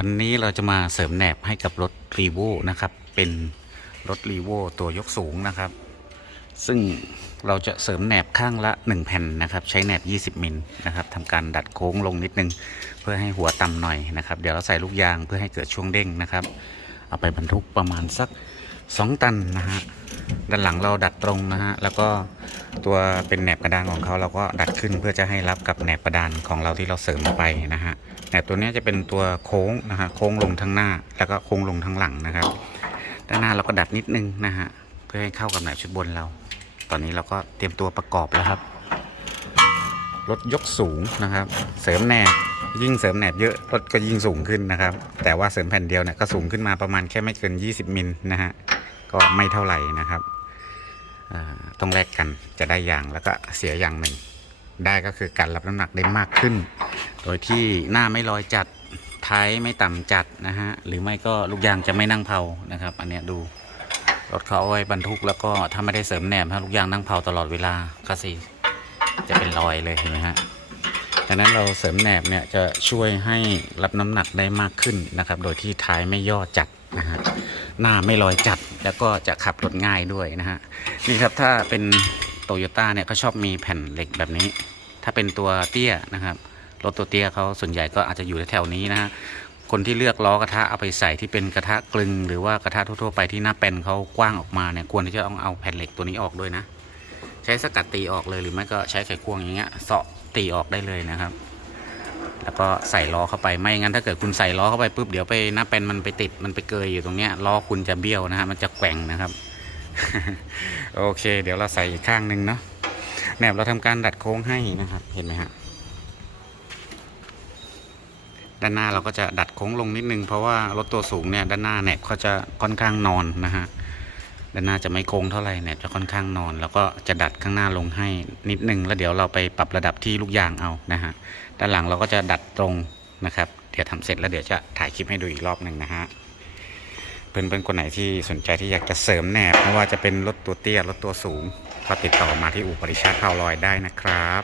วันนี้เราจะมาเสริมแหนบให้กับรถรีโวนะครับ เป็นรถรีโวตัวยกสูงนะครับ ซึ่งเราจะเสริมแหนบข้างละ 1 แผ่นนะครับ ใช้แหนบ 20 มิลนะครับทำการดัดโค้งลงนิดนึง เพื่อให้หัวต่ำหน่อยนะครับ เดี๋ยวเราใส่ลูกยางเพื่อให้เกิดช่วงเด้งนะครับ เอาไปบรรทุกประมาณสัก 2 ตันนะฮะด้านหลังเราดัดตรงนะฮะแล้วก็ตัวเป็นแหนบกระดานของเขาเราก็ดัดขึ้นเพื่อจะให้รับกับแหนบกระดานของเราที่เราเสริมไปนะฮะแหนบตัวนี้จะเป็นตัวโค้งนะฮะโค้งลงทั้งหน้า แล้วก็โค้งลงทั้งหลังนะครับด้านหน้าเราก็ดัดนิดนึงนะฮะเพื่อให้เข้ากับแหนบชุดบนเรา ตอนนี้เราก็เตรียมตัวประกอบแล้วครับรถยกสูงนะครับ เสริมแหนบยิ่งเสริมแหนบเยอะรถก็ยิ่งสูงขึ้นนะครับ แต่ว่าเสริมแผ่นเดียวเนี่ยก็สูงขึ้นมาประมาณแค่ไม่เกิน 20 มิลนะฮะ ก็ไม่เท่าไหร่นะครับต้องแลกกันจะได้อย่างแล้วก็เสียอย่างหนึ่ง ได้ก็คือการรับน้ำหนักได้มากขึ้น โดยที่หน้าไม่ลอยจัดท้ายไม่ต่ำจัดนะฮะหรือไม่ก็ลูกยางจะไม่นั่งเผานะครับ อันเนี้ยดูรถเขาเอาไว้บรรทุกแล้วก็ถ้าไม่ได้เสริมแหนบถ้าลูกยางนั่งเผาตลอดเวลาก็สิจะเป็นรอยเลยเห็นไหมฮะดังนั้นเราเสริมแหนบเนี่ยจะช่วยให้รับน้ำหนักได้มากขึ้นนะครับ โดยที่ท้ายไม่ย่อจัดนะฮะหน้าไม่ลอยจัด แล้วก็จะขับรถง่ายด้วยนะฮะนี่ครับถ้าเป็นโตโยต้าเนี่ยเขาชอบมีแผ่นเหล็กแบบนี้ ถ้าเป็นตัวเตี้ยนะครับรถตัวเตี้ยเขาส่วนใหญ่ก็อาจจะอยู่แถวๆนี้นะฮะคนที่เลือกล้อกระทะเอาไปใส่ที่เป็นกระทะกลึง หรือว่ากระทะทั่วๆไปที่หน้าแป้นเขากว้างออกมาเนี่ยควรที่จะต้องเอาแผ่นเหล็กตัวนี้ออกด้วยนะ ใช้สกัดตีออกเลยหรือไม่ก็ใช้ไขควงอย่างเงี้ยเสาะตีออกได้เลยนะครับ แล้วก็ใส่ล้อเข้าไปไม่งั้นถ้าเกิดคุณใส่ล้อเข้าไปปุ๊บเดี๋ยวไปหน้าแป้นมันไปติดมันไปเกยอยู่ตรงเนี้ยล้อคุณจะเบี้ยวนะฮะมันจะแกว่งนะครับ โอเค เดี๋ยวเราใส่อีกข้างหนึ่งเนาะแหนบเราทำการดัดโค้งให้นะครับ เห็นไหมฮะด้านหน้าเราก็จะดัดโค้งลงนิดนึงเพราะว่ารถตัวสูงเนี่ยด้านหน้าแหนบเขาจะค่อนข้างนอนนะฮะ ด้านหน้าจะไม่โค้งเท่าไหร่เนี่ยจะค่อนข้างนอน แล้วก็จะดัดข้างหน้าลงให้นิดนึงแล้วเดี๋ยวเราไปปรับระดับที่ลูกยางเอานะฮะด้านหลังเราก็จะดัดตรงนะครับ เดี๋ยวทำเสร็จแล้วเดี๋ยวจะถ่ายคลิปให้ดูอีกรอบหนึ่งนะฮะเพื่อนๆคนไหนที่สนใจที่อยากจะเสริมแหนบไม่ว่าจะเป็นรถตัวเตี้ยรถตัวสูงก็ติดต่อมาที่อู่ปริชาติข่าวลอยได้นะครับ